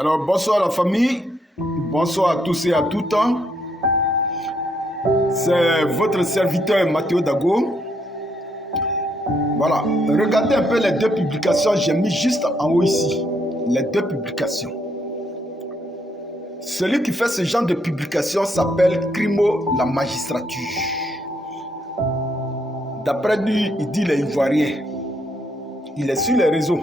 Alors, bonsoir la famille, bonsoir à tous et à toutes. C'est votre serviteur Mathéo Dago. Voilà, regardez un peu les deux publications, j'ai mis juste en haut ici, les deux publications. Celui qui fait ce genre de publication s'appelle Crimo la magistrature. D'après lui, il dit les Ivoiriens. Il est sur les réseaux,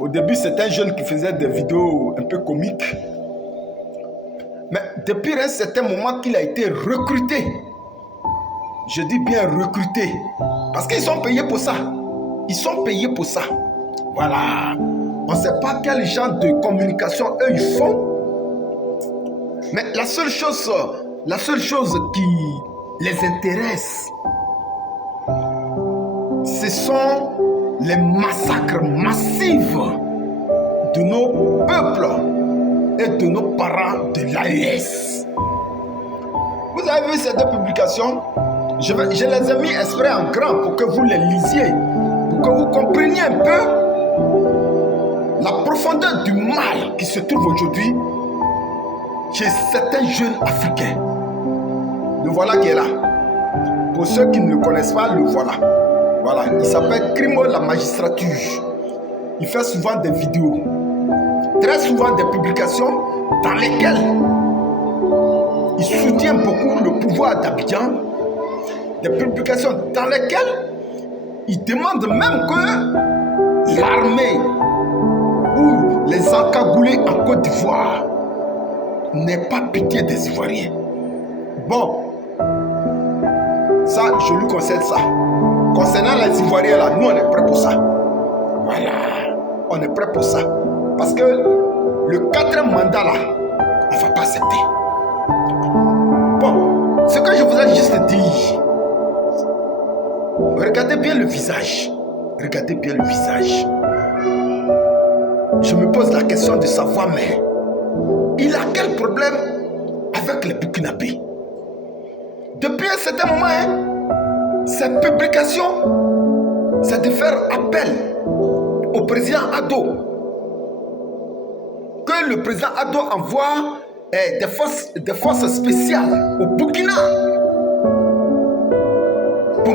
Au début, c'était un jeune qui faisait des vidéos un peu comiques. Mais depuis un certain moment qu'il a été recruté, je dis bien recruté, parce qu'ils sont payés pour ça. Voilà. On ne sait pas quel genre de communication eux ils font. Mais la seule chose qui les intéresse, ce sont les massacres massifs de nos peuples et de nos parents de l'AES. Vous avez vu ces deux publications? Je les ai mis exprès en grand pour que vous les lisiez, pour que vous compreniez un peu la profondeur du mal qui se trouve aujourd'hui chez certains jeunes africains. Le voilà qui est là. Pour ceux qui ne le connaissent pas, le voilà. Voilà, il s'appelle Crimo la magistrature. Il fait souvent des vidéos, très souvent des publications dans lesquelles il soutient beaucoup le pouvoir d'Abidjan. Des publications dans lesquelles il demande même que l'armée ou les encagoulés en Côte d'Ivoire n'aient pas pitié des Ivoiriens. Bon, ça, je lui concède ça. Concernant les Ivoiriens, là, nous, on est prêts pour ça. Voilà, on est prêts pour ça. Parce que le 4e mandat, là, on ne va pas accepter. Bon, ce que je vous ai juste dit, regardez bien le visage. Je me pose la question de savoir, mais il a quel problème avec les Burkinabés? Depuis un certain moment, sa publication, c'est de faire appel au président Ado. Que le président Ado envoie des forces spéciales au Burkina pour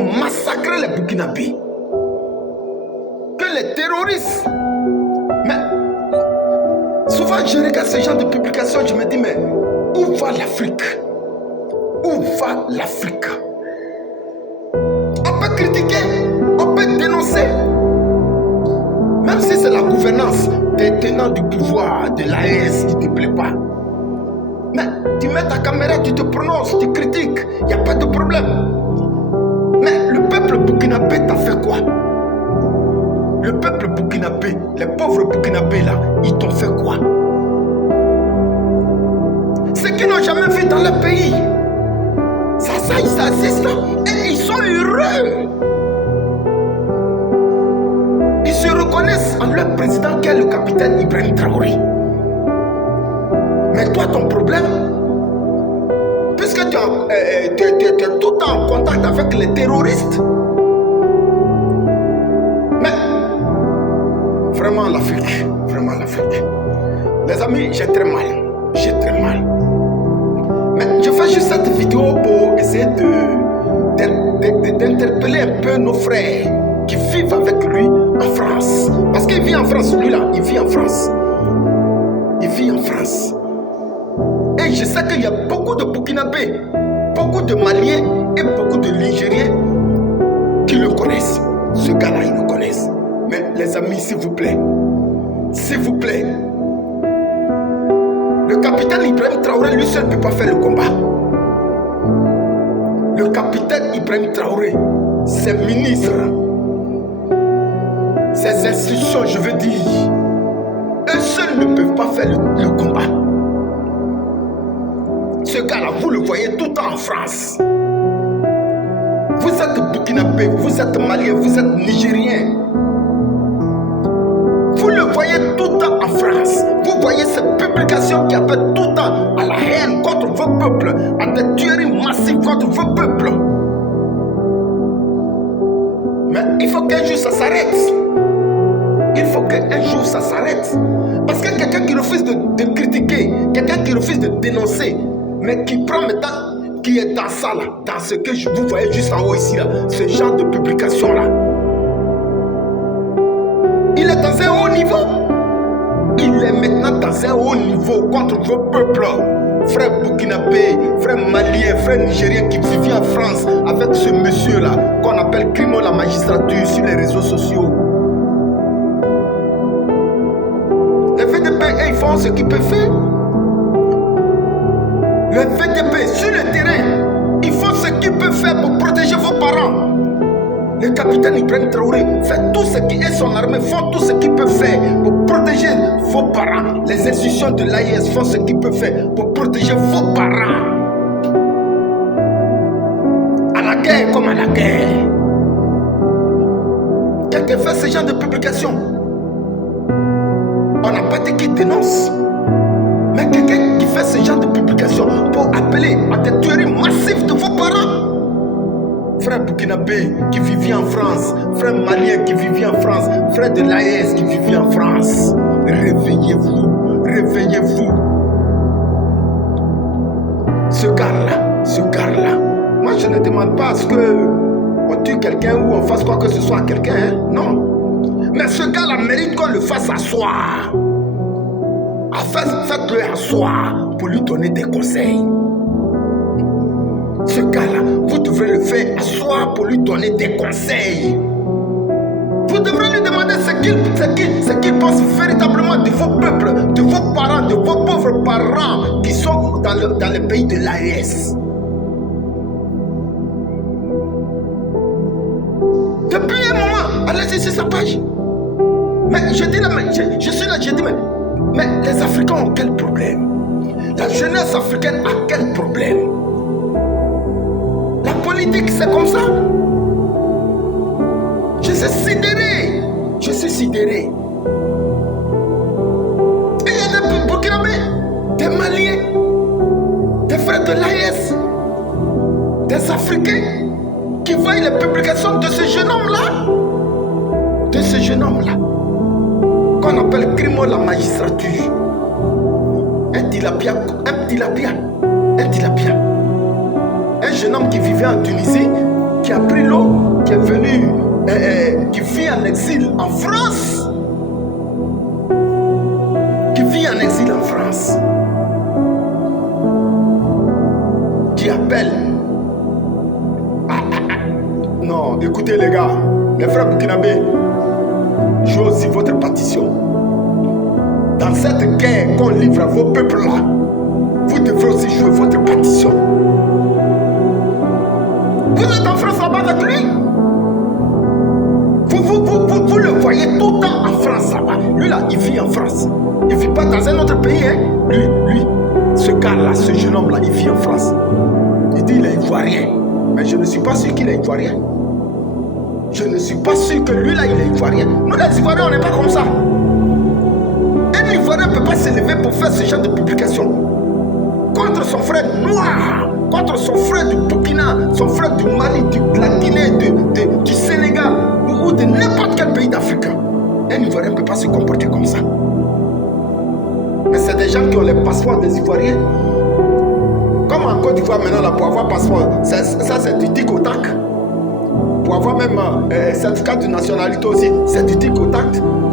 massacrer les Burkinabés. Que les terroristes. Mais souvent je regarde ce genre de publication, je me dis, mais où va l'Afrique? On peut critiquer, on peut dénoncer. Même si c'est la gouvernance des tenants du pouvoir, de l'AES qui ne te plaît pas. Mais tu mets ta caméra, tu te prononces, tu critiques, il n'y a pas de problème. Mais le peuple burkinabé t'en fait quoi? Le peuple burkinabé, les pauvres burkinabés là, ils t'ont fait quoi? Ceux qui n'ont jamais vu dans leur pays, ça, ils assistent et ils sont heureux. Ils se reconnaissent en leur président qui est le capitaine Ibrahim Traoré. Mais toi, ton problème, puisque tu es tout le temps en contact avec les terroristes, mais vraiment l'Afrique. Les amis, j'ai très mal. Mais je fais juste cette vidéo pour essayer d'interpeller un peu nos frères qui vivent avec lui en France. Parce qu'il vit en France, lui là, il vit en France. Et je sais qu'il y a beaucoup de Burkinabés, beaucoup de Maliens et beaucoup de Nigériens qui le connaissent. Ce gars-là, ils le connaissent. Mais les amis, s'il vous plaît, le capitaine Ibrahim Traoré, lui seul ne peut pas faire le combat. Le capitaine Ibrahim Traoré, ses ministres, ses institutions, je veux dire, eux seuls ne peuvent pas faire le combat. Ce gars-là, vous le voyez tout le temps en France. Vous êtes burkinabé, vous êtes malien, vous êtes nigérien. Vous le voyez tout le temps en France. Vous voyez ces publications qui appellent tout le temps à la haine contre vos peuples, à des tueries massives contre vos peuples. Mais il faut qu'un jour ça s'arrête. Il faut qu'un jour ça s'arrête. Parce que quelqu'un qui refuse de critiquer, quelqu'un qui refuse de dénoncer, mais qui prend maintenant, qui est dans ça là, dans ce que vous voyez juste en haut ici là, ce genre de publication là, il est dans un haut niveau. Il est maintenant dans un haut niveau contre vos peuples. Frère burkinabé, frère malien, frère nigérien qui vivait en France avec ce monsieur là, qu'on appelle Crimo la magistrature sur les réseaux sociaux. Le VDP, ils font ce qu'ils peuvent faire. Le VDP, sur le terrain, ils font ce qu'ils peuvent faire pour protéger vos parents. Le capitaine Ibrahim Traoré fait tout ce qui est son armée, font tout ce qu'ils peuvent faire pour protéger vos parents. Les institutions de l'AIS font ce qu'ils peuvent faire pour protéger vos parents. À la guerre comme à la guerre. Quelqu'un fait ce genre de publication. On n'a pas dit qu'il dénonce. Mais quelqu'un qui fait ce genre de publication pour appeler à des tueries massives de vos parents. Frère burkinabé qui vivait en France, frère malien qui vivait en France, frère de l'AES qui vivait en France. Réveillez-vous, réveillez-vous. Ce gars-là, moi je ne demande pas à ce qu'on tue quelqu'un ou on fasse quoi que ce soit à quelqu'un, hein? Non. Mais ce gars-là mérite qu'on le fasse asseoir. Faites-le asseoir pour lui donner des conseils. Ce gars-là, vous devrez le faire asseoir pour lui donner des conseils. Vous devrez lui demander ce qu'il pense véritablement de vos peuples, de vos parents, de vos pauvres parents qui sont dans le pays de l'AES. Depuis un moment, allez-y sur sa page. Mais je dis là, je suis là, je dis, mais les Africains ont quel problème? La jeunesse africaine a quel problème? La politique, c'est comme ça. Je suis sidéré. Je suis sidéré. Et il y a des Burkinabés, des Maliens, des frères de l'AES, des Africains qui voient les publications de ce jeune homme-là. De ce jeune homme-là. Qu'on appelle Crimo la magistrature. Un tilapia. Un jeune homme qui vivait en Tunisie, qui a pris l'eau, qui est venu, qui vit en exil en France. Qui vit en exil en France. Qui appelle. Non, écoutez les gars, les frères burkinabés, jouez aussi votre partition. Dans cette guerre qu'on livre à vos peuples-là, vous devrez aussi jouer votre partition. Vous êtes en France là-bas avec lui. Vous le voyez tout le temps en France là-bas. Lui là, il vit en France. Il ne vit pas dans un autre pays. Hein? Lui, ce gars-là, ce jeune homme-là, il vit en France. Il dit il est ivoirien. Mais je ne suis pas sûr qu'il est ivoirien. Je ne suis pas sûr que lui là, il est ivoirien. Nous les Ivoiriens, on n'est pas comme ça. Un Ivoirien ne peut pas s'élever pour faire ce genre de publication. Contre son frère noir. Contre son frère du Burkina, son frère du Mali, de la Guinée, du Sénégal ou de n'importe quel pays d'Afrique. Un Ivoirien ne peut pas se comporter comme ça. Mais c'est des gens qui ont les passeports des Ivoiriens. Comme en Côte d'Ivoire maintenant, là, pour avoir passeport, ça c'est du tic au tac. Pour avoir même certificat de nationalité aussi, c'est du tic au tac.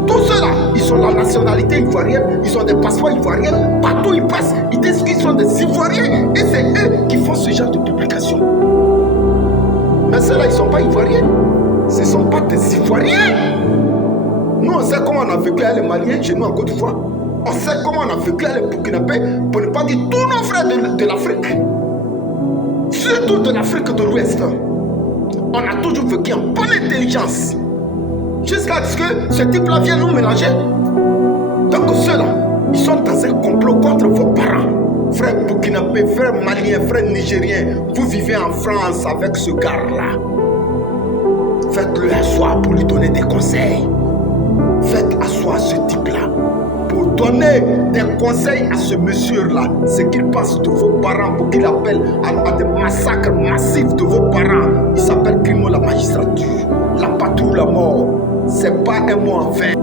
Tous ceux-là, ils ont la nationalité ivoirienne, ils ont des passeports ivoiriens, partout ils passent, ils disent qu'ils sont des Ivoiriens et c'est eux qui font ce genre de publication. Mais ceux-là, ils ne sont pas Ivoiriens, ce ne sont pas des Ivoiriens. Nous, on sait comment on a vécu les Maliens chez nous en Côte d'Ivoire. On sait comment on a vécu les Burkinabés, pour ne pas dire tous nos frères de l'Afrique, surtout de l'Afrique de l'Ouest. On a toujours vécu en bonne intelligence. Jusqu'à ce que ce type-là vienne nous mélanger. Donc ceux-là, ils sont dans un complot contre vos parents. Frères burkinabés, frères maliens, frères nigériens, vous vivez en France avec ce gars-là. Faites-le asseoir pour lui donner des conseils. Faites asseoir ce type-là pour donner des conseils à ce monsieur-là. Ce qu'il pense de vos parents pour qu'il appelle à des massacres massifs de vos parents. Il s'appelle Crimo la magistrature. La patrouille, la mort. C'est pas un mot en vain.